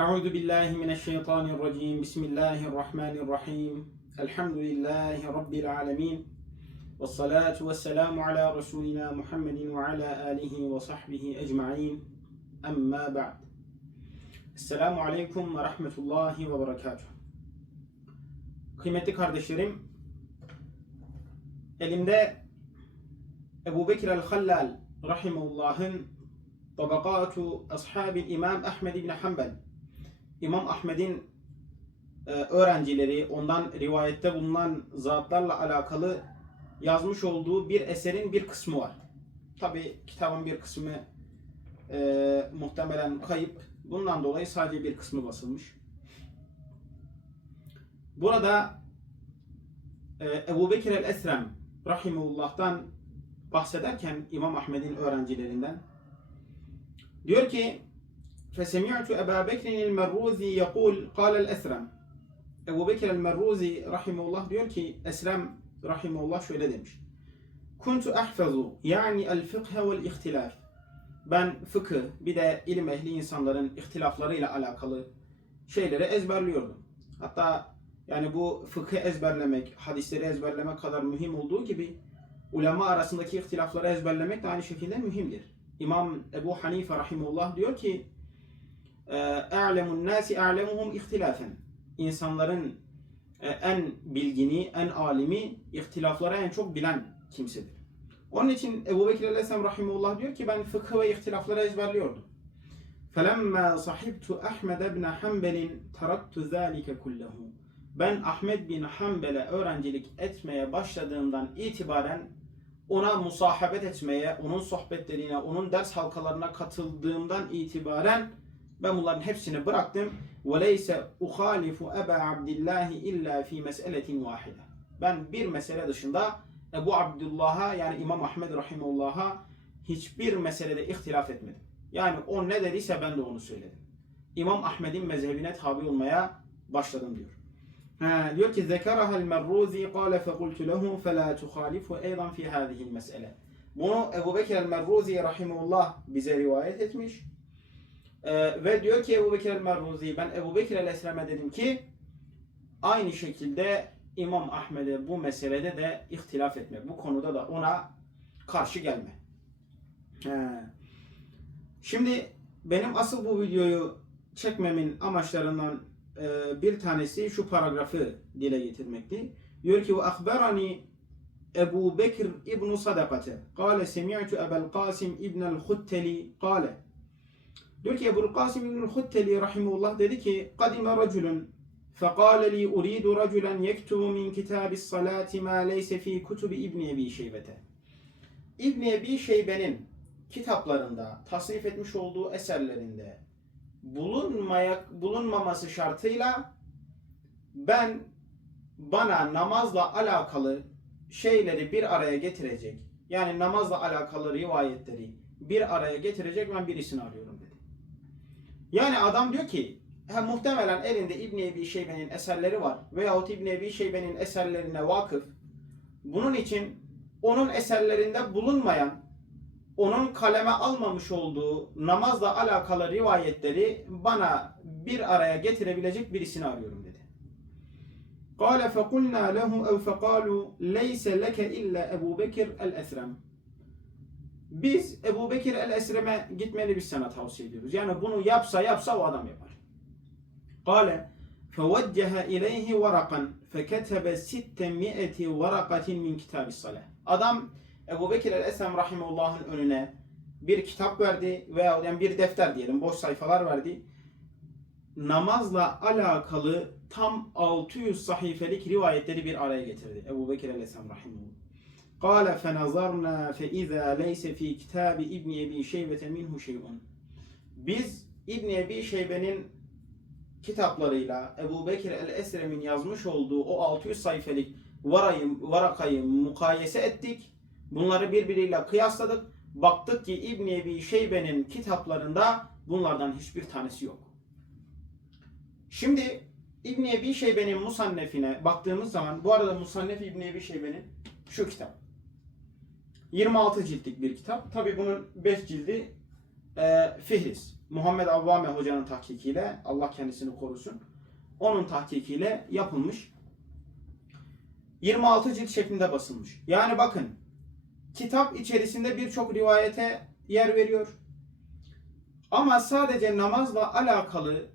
Euzu billahi mineşşeytanirracim. Bismillahirrahmanirrahim. Elhamdülillahi rabbil alamin. Ve salatu ve selamu ala resulina Muhammedin ve ala alihi ve sahbihi ecmaîn. Amma ba'd. Esselamu aleyküm ve rahmetullahi ve berekatuh. Kıymetli kardeşlerim, elimde Ebu Bekir el-Hallal rahimullah'ın Tabakatu Ashabil İmam Ahmed İbni Hanbel İmam Ahmed'in e, öğrencileri, ondan rivayette bulunan zatlarla alakalı yazmış olduğu bir eserin bir kısmı var. Tabi kitabın bir kısmı e, muhtemelen kayıp. Bundan dolayı sadece bir kısmı basılmış. Burada e, Ebu Bekir el-Esrem Rahimullah'tan bahsederken İmam Ahmed'in öğrencilerinden diyor ki فسمعت أبا بكر المروزي يقول قال الأسرم Ebu Bekir el-Merruzi rahimullah diyor ki Esrem rahimullah şöyle demiş. Kuntu ahfazu yani el-fıkhe vel-ihtilaf. Ben fıkı bir de ilim ehli insanların ihtilaflarıyla alakalı şeyleri ezberliyordum. Hatta yani bu fıkı ezberlemek, hadisleri ezberlemek kadar mühim olduğu gibi ulema arasındaki ihtilafları ezberlemek de aynı şekilde mühimdir. İmam Ebu Hanife rahimullah diyor ki اَعْلَمُ النَّاسِ اَعْلَمُهُمْ ihtilafen. İnsanların e, en bilgini, en alimi, ihtilafları en çok bilen kimsedir. Onun için Ebu Bekir el-Esem rahimullah diyor ki ben fıkıh ve ihtilafları ezberliyordum. فَلَمَّا صَحِبْتُ أَحْمَدَ بْنَ حَنْبَلٍ تَرَكْتُ ذَٰلِكَ كُلَّهُ Ben Ahmed bin Hanbel'e öğrencilik etmeye başladığımdan itibaren ona musahabet etmeye, onun sohbetlerine, onun ders halkalarına katıldığımdan itibaren ben bunların hepsini bıraktım. وَلَيْسَ اُخَالِفُ اَبَا عَبْدِ اللّٰهِ اِلَّا ف۪ي مَسْأَلَةٍ وَاحِدَةٍ Ben bir mesele dışında Ebu Abdullah'a yani İmam Ahmed Rahimullah'a hiçbir meselede ihtilaf etmedim. Yani o ne dediyse ben de onu söyledim. İmam Ahmed'in mezhebine tabi olmaya başladım diyor. Ha, diyor ki zekeraha el-Merruzi قال فقلت له فلا تخالفه ايضا في هذه المسألة. Bunu Ebu Bekir el-Merruzi rahimullah bize rivayet etmiş. Ee, ve diyor ki Ebu Bekir el-Merruzi ben Ebu Bekir el-Esrem'e dedim ki aynı şekilde İmam Ahmed'e bu meselede de ihtilaf etme. Bu konuda da ona karşı gelme. He. Şimdi benim asıl bu videoyu çekmemin amaçlarından e, bir tanesi şu paragrafı dile getirmekti. Diyor ki ve ahberani Ebu Bekir İbn Sadakate قال سمعت أبا القاسم İbn el-Hutteli قال Diyor ki Ebu Kasım İbn Hutteli rahimullah dedi ki kadime raculun فقال لي أريد رجلا يكتب من كتاب الصلاة ما ليس في كتب ابن أبي شيبة İbn Ebi Şeybe'nin kitaplarında, tasnif etmiş olduğu eserlerinde bulunmaya, bulunmaması şartıyla ben bana namazla alakalı şeyleri bir araya getirecek, yani namazla alakalı rivayetleri bir araya getirecek ben birisini arıyorum dedi. Yani adam diyor ki ha, muhtemelen elinde İbn Ebi Şeybe'nin eserleri var veyahut İbn Ebi Şeybe'nin eserlerine vakıf. Bunun için onun eserlerinde bulunmayan, onun kaleme almamış olduğu namazla alakalı rivayetleri bana bir araya getirebilecek birisini arıyorum dedi. قال فقلنا له أو فقالوا ليس لك إلا أبو بكر الأثرم biz Ebu Bekir el-Esrem'e gitmeni biz sana tavsiye ediyoruz. Yani bunu yapsa yapsa o adam yapar. Kale فَوَجَّهَ اِلَيْهِ وَرَقًا فَكَتَبَ سِتَّمِئَةِ وَرَقَةٍ مِنْ كِتَابِ الصَّلَةِ Adam Ebu Bekir el-Esrem rahimullah'ın önüne bir kitap verdi veya yani bir defter diyelim boş sayfalar verdi. Namazla alakalı tam 600 sahifelik rivayetleri bir araya getirdi. Ebu Bekir el-Esrem rahimullah. قال فنظرنا فإذا ليس في كتاب ابن أبي شيبة منه شيء. Biz İbn Ebi Şeybe'nin kitaplarıyla Ebu Bekir el-Esrem'in yazmış olduğu o 600 sayfelik varayı, varakayı mukayese ettik. Bunları birbiriyle kıyasladık. Baktık ki İbn Ebi Şeybe'nin kitaplarında bunlardan hiçbir tanesi yok. Şimdi İbn Ebi Şeybe'nin musannefine baktığımız zaman bu arada musannef İbn Ebi Şeybe'nin şu kitap. 26 ciltlik bir kitap. Tabi bunun 5 cildi e, Fihris. Muhammed Avvame hocanın tahkikiyle Allah kendisini korusun. Onun tahkikiyle yapılmış. 26 cilt şeklinde basılmış. Yani bakın kitap içerisinde birçok rivayete yer veriyor. Ama sadece namazla alakalı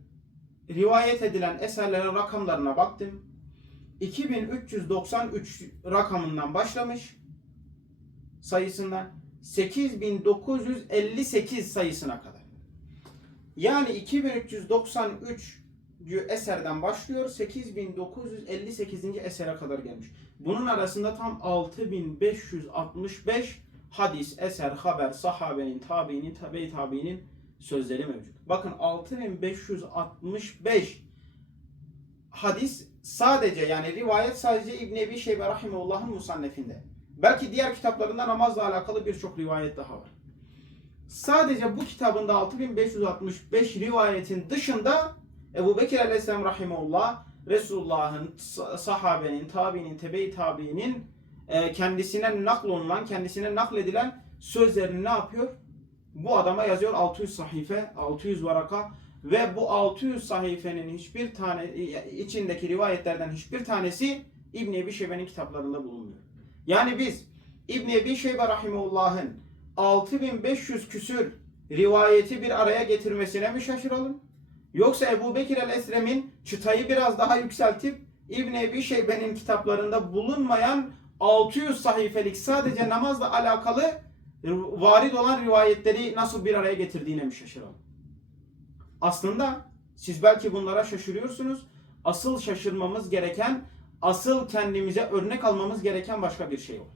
rivayet edilen eserlerin rakamlarına baktım. 2393 rakamından başlamış sayısından 8958 sayısına kadar. Yani 2393 eserden başlıyor 8958. esere kadar gelmiş. Bunun arasında tam 6565 hadis, eser, haber, sahabenin, tabiinin, tabi tabiinin sözleri mevcut. Bakın 6565 hadis sadece yani rivayet sadece İbn Ebi Şeybe Rahimullah'ın musannefinde. Belki diğer kitaplarında namazla alakalı birçok rivayet daha var. Sadece bu kitabında 6565 rivayetin dışında Ebu Bekir Aleyhisselam Rahimullah Resulullah'ın, sahabenin, tabiinin, tebe-i tabiinin e, kendisine naklolunan, kendisine nakledilen sözlerini ne yapıyor? Bu adama yazıyor 600 sahife, 600 varaka ve bu 600 sayfenin hiçbir tane içindeki rivayetlerden hiçbir tanesi İbn Ebi Şeybe'nin kitaplarında bulunmuyor. Yani biz İbn Ebi Şeybe rahimehullah'ın 6500 küsür rivayeti bir araya getirmesine mi şaşıralım? Yoksa Ebu Bekir el-Esrem'in çıtayı biraz daha yükseltip İbn Ebi Şeybe'nin kitaplarında bulunmayan 600 sayfelik sadece namazla alakalı varid olan rivayetleri nasıl bir araya getirdiğine mi şaşıralım? Aslında siz belki bunlara şaşırıyorsunuz. Asıl şaşırmamız gereken, asıl kendimize örnek almamız gereken başka bir şey var.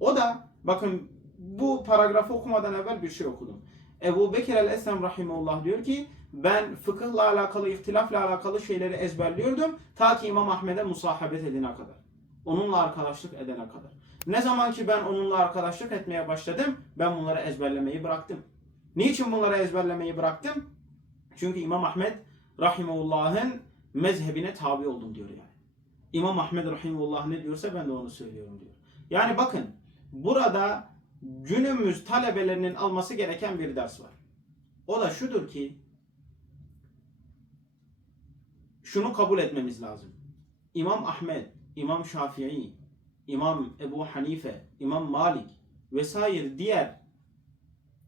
O da bakın bu paragrafı okumadan evvel bir şey okudum. Ebu Bekir el-Esrem Rahimullah diyor ki ben fıkıhla alakalı, ihtilafla alakalı şeyleri ezberliyordum ta ki İmam Ahmed'e musahabet edene kadar. Onunla arkadaşlık edene kadar. Ne zaman ki ben onunla arkadaşlık etmeye başladım ben bunları ezberlemeyi bıraktım. Niçin bunları ezberlemeyi bıraktım? Çünkü İmam Ahmed Rahimullah'ın mezhebine tabi oldum diyor yani. İmam Ahmed Rahimullah ne diyorsa ben de onu söylüyorum diyor. Yani bakın burada günümüz talebelerinin alması gereken bir ders var. O da şudur ki şunu kabul etmemiz lazım. İmam Ahmed, İmam Şafii, İmam Ebu Hanife, İmam Malik vesaire diğer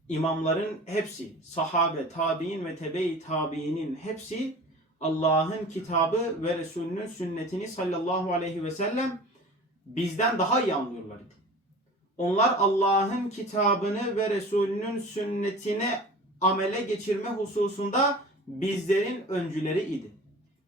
imamların hepsi, sahabe, tabi'in ve tebe-i tabi'inin hepsi Allah'ın kitabı ve Resulünün sünnetini sallallahu aleyhi ve sellem bizden daha iyi anlıyorlardı. Onlar Allah'ın kitabını ve Resulünün sünnetini amele geçirme hususunda bizlerin öncüleri idi.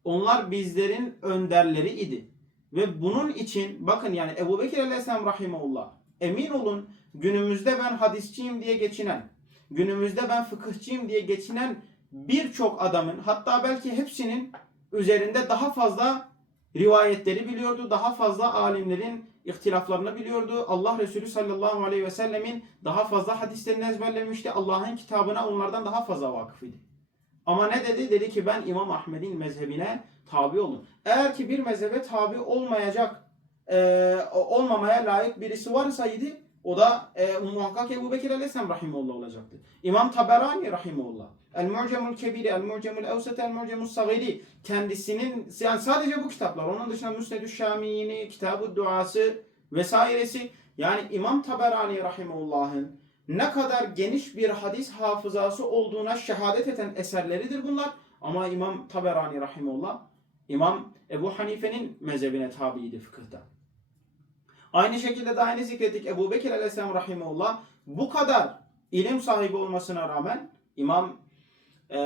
Onlar bizlerin önderleri idi. Ve bunun için bakın yani Ebu Bekir Aleyhisselam Rahimullah emin olun günümüzde ben hadisçiyim diye geçinen, günümüzde ben fıkıhçıyım diye geçinen birçok adamın hatta belki hepsinin üzerinde daha fazla rivayetleri biliyordu. Daha fazla alimlerin ihtilaflarını biliyordu. Allah Resulü sallallahu aleyhi ve sellemin daha fazla hadislerini ezberlemişti. Allah'ın kitabına onlardan daha fazla vakıf idi. Ama ne dedi? Dedi ki ben İmam Ahmed'in mezhebine tabi oldum. Eğer ki bir mezhebe tabi olmayacak, e, olmamaya layık birisi varsa idi, o da e, muhakkak Ebu Bekir Aleyhisselam Rahimullah olacaktı. İmam Taberani Rahimullah. El-Mu'cemul Kebiri, El-Mu'cemul Evset, El-Mu'cemul Sagiri kendisinin yani sadece bu kitaplar. Onun dışında Müsnedü Şamiyini, Kitab-ı Duası vesairesi yani İmam Taberani Rahimullah'ın ne kadar geniş bir hadis hafızası olduğuna şehadet eden eserleridir bunlar. Ama İmam Taberani Rahimullah, İmam Ebu Hanife'nin mezhebine tabiydi fıkıhta. Aynı şekilde daha yeni zikrettik Ebu Bekir Aleyhisselam Rahimullah bu kadar ilim sahibi olmasına rağmen İmam e,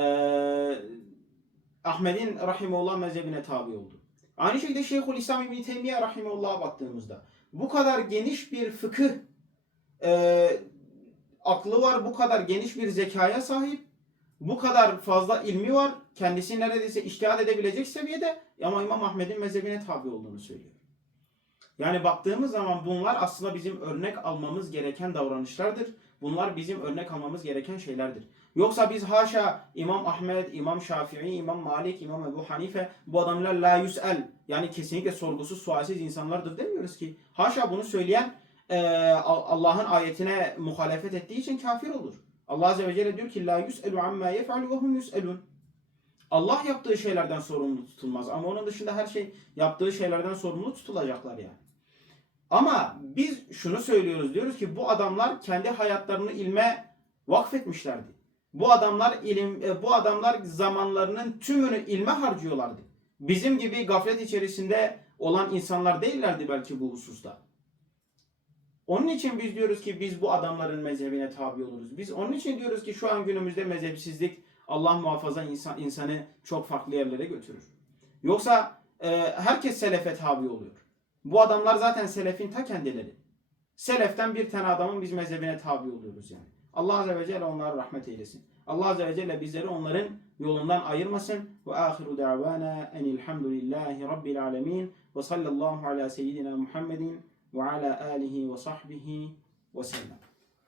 Ahmet'in Rahimullah mezhebine tabi oldu. Aynı şekilde Şeyhül İslam İbni Teymiye Rahimullah'a baktığımızda bu kadar geniş bir fıkıh e, aklı var, bu kadar geniş bir zekaya sahip, bu kadar fazla ilmi var, kendisi neredeyse iştihad edebilecek seviyede ama İmam Ahmet'in mezhebine tabi olduğunu söylüyor. Yani baktığımız zaman bunlar aslında bizim örnek almamız gereken davranışlardır. Bunlar bizim örnek almamız gereken şeylerdir. Yoksa biz haşa İmam Ahmed, İmam Şafii, İmam Malik, İmam Ebu Hanife bu adamlar la yüsel yani kesinlikle sorgusuz sualsiz insanlardır demiyoruz ki. Haşa bunu söyleyen e, Allah'ın ayetine muhalefet ettiği için kafir olur. Allah Azze ve Celle diyor ki la yus'elu amma yef'alu ve hum yus'elun. Allah yaptığı şeylerden sorumlu tutulmaz ama onun dışında her şey yaptığı şeylerden sorumlu tutulacaklar yani. Ama biz şunu söylüyoruz diyoruz ki bu adamlar kendi hayatlarını ilme vakfetmişlerdi. Bu adamlar ilim e, bu adamlar zamanlarının tümünü ilme harcıyorlardı. Bizim gibi gaflet içerisinde olan insanlar değillerdi belki bu hususta. Onun için biz diyoruz ki biz bu adamların mezhebine tabi oluruz. Biz onun için diyoruz ki şu an günümüzde mezhepsizlik Allah muhafaza insan, insanı çok farklı yerlere götürür. Yoksa e, herkes selefe tabi oluyor. Bu adamlar zaten selefin ta kendileri. Seleften bir tane adamın biz mezhebine tabi oluyoruz yani. Allah Azze ve Celle onlara rahmet eylesin. Allah Azze ve Celle bizleri onların yolundan ayırmasın. Ve ahiru da'vana enilhamdülillahi rabbil alemin. Ve sallallahu ala seyyidina Muhammedin ve ala alihi ve sahbihi ve sellem.